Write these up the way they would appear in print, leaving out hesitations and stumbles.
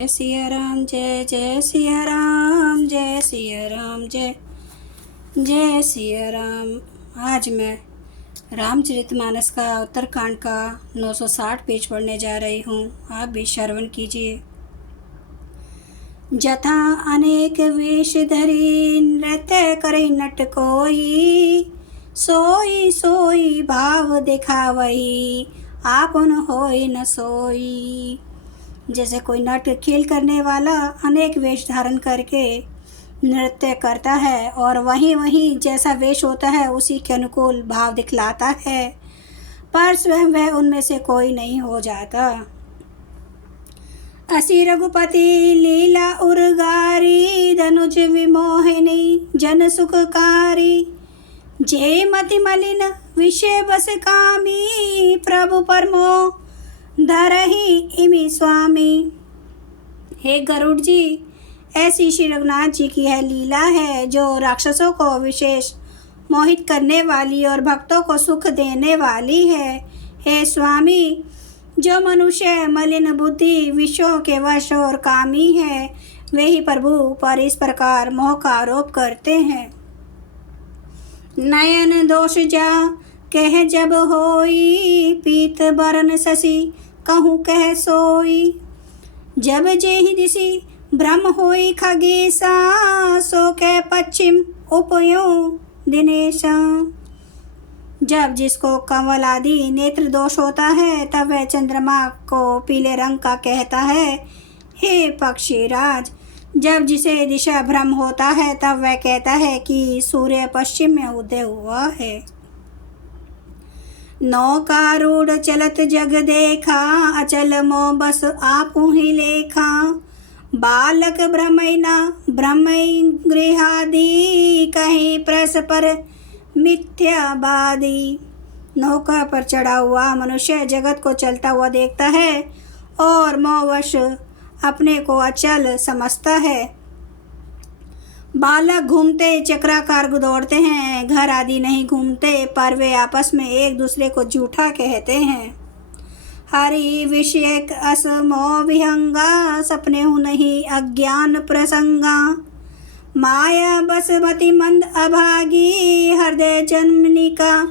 जय सिया राम, जय जय सिया राम, जय सिया राम, जय जय सिया राम। आज मैं रामचरितमानस का उत्तरकांड का 960 पेज पढ़ने जा रही हूँ। आप भी श्रवण कीजिए। जथा अनेक वेश धरी नृत्य करे नट कोई, सोई सोई भाव दिखावई आपन होई न सोई। जैसे कोई नट खेल करने वाला अनेक वेश धारण करके नृत्य करता है और वहीं वहीं जैसा वेश होता है उसी के अनुकूल भाव दिखलाता है, पर स्वयं वह उनमें से कोई नहीं हो जाता। असी रघुपति लीला उर्गारी, धनुज विमोहिनी जन सुखकारी। जे मति मलिन विषय बस कामी, प्रभु परमो धरहि इमि स्वामी। हे गरुड़ जी, ऐसी श्री रघुनाथ जी की यह लीला है जो राक्षसों को विशेष मोहित करने वाली और भक्तों को सुख देने वाली है। हे स्वामी, जो मनुष्य मलिन बुद्धि विषयों के वश और कामी है, वे ही प्रभु पर इस प्रकार मोह का आरोप करते हैं। नयन दोष जा कह जब होई, पीत बरन शशि कहूँ कह सोई। जब जेहि दिशि ब्रह्म होई खगेशा, सो कह पश्चिम उपयूं दिनेशा। जब जिसको कंवल आदि नेत्र दोष होता है, तब वह चंद्रमा को पीले रंग का कहता है। हे पक्षीराज, जब जिसे दिशा भ्रम होता है, तब वह कहता है कि सूर्य पश्चिम में उदय हुआ है। नौकारूढ़ चलत जग देखा, अचल मोह बस आपु ही लेखा। बालक भ्रमैना भ्रमई गृहादि, कहीं परस्पर मिथ्यावादी। नौका पर चढ़ा हुआ मनुष्य जगत को चलता हुआ देखता है और मोहवश अपने को अचल समझता है। बालक घूमते चक्राकार दौड़ते हैं, घर आदि नहीं घूमते, पर वे आपस में एक दूसरे को झूठा कहते हैं। हरि विषयक अस मोह विहंगा, सपने हूँ नहीं अज्ञान प्रसंगा। माया बस मति मंद अभागी, हृदय जन्मनी का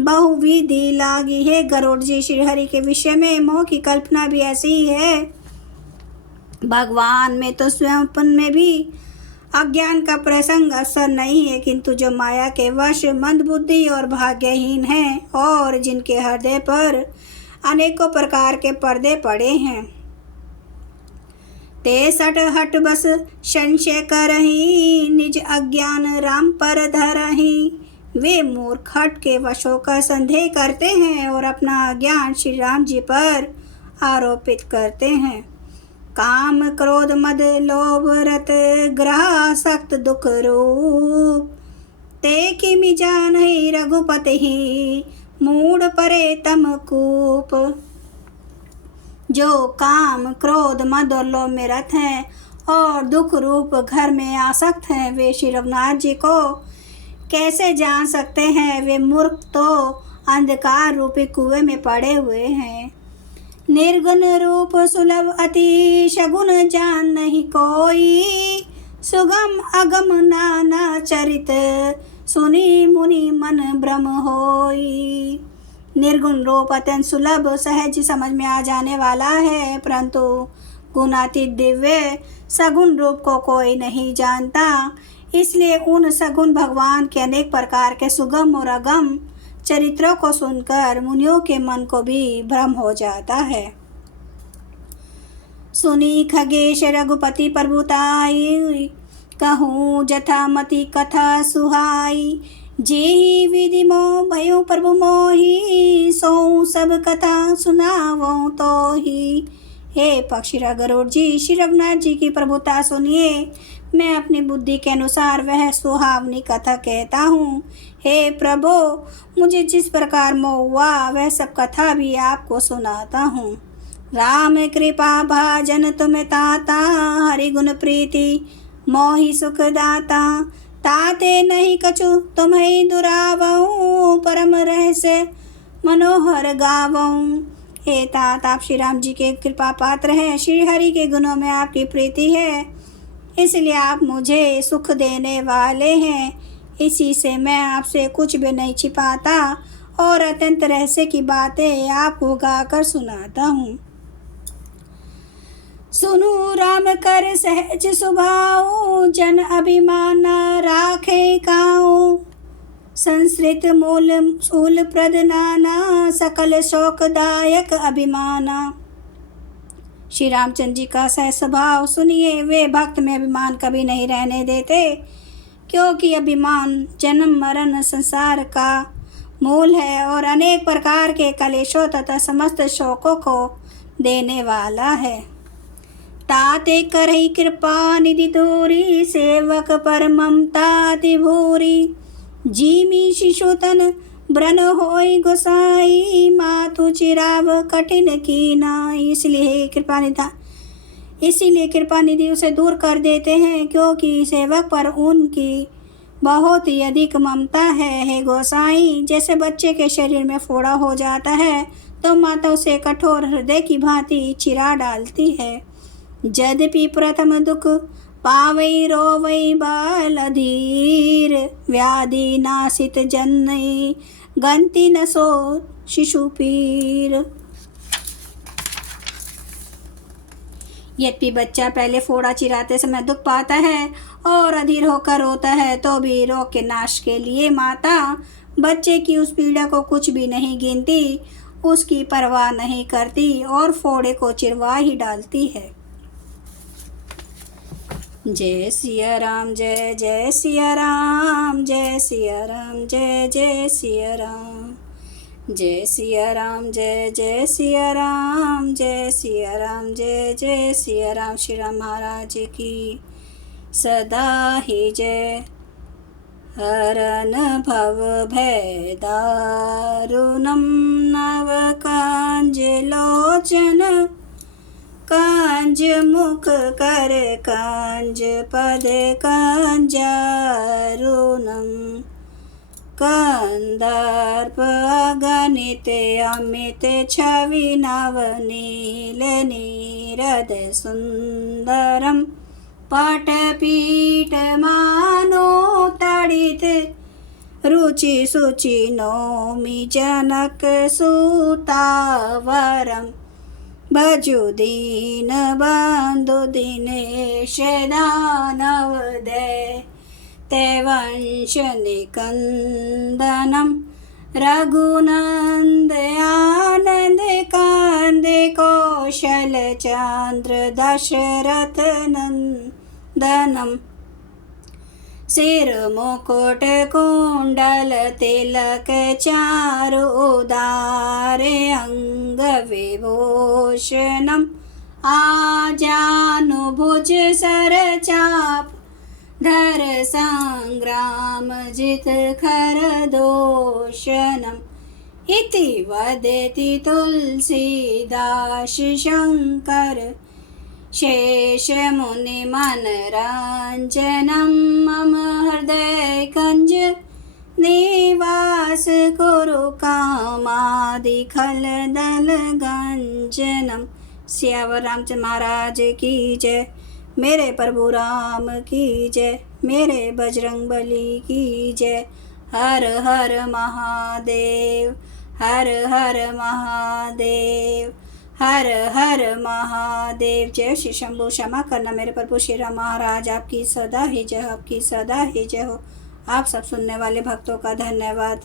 बहुविधि लागी। है गरुड़ जी, श्री हरि के विषय में मोह की कल्पना भी ऐसी ही है। भगवान में तो स्वयं में भी अज्ञान का प्रसंग असर नहीं है, किंतु जो माया के वश मंद बुद्धि और भाग्यहीन हैं और जिनके हृदय पर अनेकों प्रकार के पर्दे पड़े हैं, ते सट हट बस संशय करही, निज अज्ञान राम पर धरही। वे मूर्ख हट के वश होकर संदेह करते हैं और अपना अज्ञान श्री राम जी पर आरोपित करते हैं। काम क्रोध मद लोभ रत ग्रह सक्त दुख रूप, ते किमि जानहि रघुपति मूढ़ परे तम कूप। जो काम क्रोध मद और लोभ में रत हैं और दुख रूप घर में आसक्त हैं, वे श्री रघुनाथ जी को कैसे जान सकते हैं। वे मूर्ख तो अंधकार रूपी कुएं में पड़े हुए हैं। निर्गुण रूप सुलभ अति सगुण जान नहीं कोई, सुगम अगम नाना चरित सुनी मुनि मन भ्रम होई। निर्गुण रूप अत्यंत सुलभ सहज समझ में आ जाने वाला है, परंतु गुणातीत दिव्य सगुण रूप को कोई नहीं जानता। इसलिए उन सगुण भगवान के अनेक प्रकार के सुगम और अगम चरित्रों को सुनकर मुनियों के मन को भी भ्रम हो जाता है। सुनी खगेश रघुपति प्रभुताई, कहूँ जथा मति कथा सुहाई। जेहि विधि मोह भयो प्रभु मोहि, सो सब कथा सुनावो तो ही। हे पक्षीराज गरुड़ जी, श्री रघुनाथ जी की प्रभुता सुनिए। मैं अपनी बुद्धि के अनुसार वह सुहावनी कथा कहता हूँ। हे प्रभु, मुझे जिस प्रकार मोह हुआ वह सब कथा भी आपको सुनाता हूँ। राम कृपा भाजन तुम ताता, हरि गुण प्रीति मोहि सुख दाता। ताते नहीं कछु तुम्हें दुरावऊँ, परम रहस्य मनोहर गावऊँ। हे तात, आप श्री राम जी के कृपा पात्र हैं। श्री हरि के गुणों में आपकी प्रीति है, इसलिए आप मुझे सुख देने वाले हैं। इसी से मैं आपसे कुछ भी नहीं छिपाता और अत्यंत रहस्य की बातें आपको गाकर सुनाता हूँ। सुनु राम कर सहज स्वभाव, जन अभिमान न राखे काऊ। संस्कृत मूल शूल प्रद नाना, सकल शोकदायक अभिमाना। श्री रामचंद्र जी का सह स्वभाव सुनिए। वे भक्त में अभिमान कभी नहीं रहने देते, क्योंकि अभिमान जन्म मरण संसार का मूल है और अनेक प्रकार के कलेशों तथा समस्त शोकों को देने वाला है। ताते करही कृपा निधि दूरी, सेवक पर ममता अति भूरी। जीमी शिशुतन ब्रन होई गोसाई, मातु चिराव कठिन की नाई। इसीलिए कृपा निधि उसे दूर कर देते हैं, क्योंकि सेवक पर उनकी बहुत ही अधिक ममता है। हे गोसाई, जैसे बच्चे के शरीर में फोड़ा हो जाता है तो माता उसे कठोर हृदय की भांति चिरा डालती है। यद्यपि प्रथम दुख पावई रोवई बाल अधीर, व्याधि नासित जन्नई गंति न सो शिशु पीर। यद्यपि बच्चा पहले फोड़ा चिराते समय दुख पाता है और अधीर होकर रोता है, तो भी रोग के नाश के लिए माता बच्चे की उस पीड़ा को कुछ भी नहीं गिनती, उसकी परवाह नहीं करती और फोड़े को चिरवा ही डालती है। जय सिया राम, जय जय सिया राम, जय सिया राम, जय जय सिया राम। जय सिया राम, जय जय सिया राम, जय सिया राम, जय जय सिया राम। श्री राम महाराज की सदा ही जय। हरन भव भय दारुणम, नव कांज लोचन। कांज मुख कर कांज पद कांजारुणम। कंदर्प अगणित अमित छवि नव नील नीरद सुंदरम। पटपीठ मानो तड़ित, रुचि सुचि नौमि जनक सुतावरम। भजु दीन बंधु दिनेश दानव दे, ते वंश निकंदनम। रघुनंद आनंद कांद कौशल चंद्र दशरथ नंदनम। सिर मुकुट कुंडल तिलक चारु उदारे अंग विभूषणम। आजानुभुज सर चाप धर संग्राम जित खर दोषणम। इति वदति तुलसीदास शंकर। शेष मुनि मन रंजनम। मम हृदय कंज निवास कुरु कामादि खल दल गंजनम। सियावर रामचंद्र महाराज की जय। मेरे प्रभु राम की जय। मेरे बजरंग बली की जय। हर हर महादेव, हर हर महादेव, हर हर महादेव। जय श्री शंभु। क्षमा करना मेरे प्रभु श्री राम महाराज, आपकी सदा ही जय हो, आपकी सदा ही जय हो। आप सब सुनने वाले भक्तों का धन्यवाद।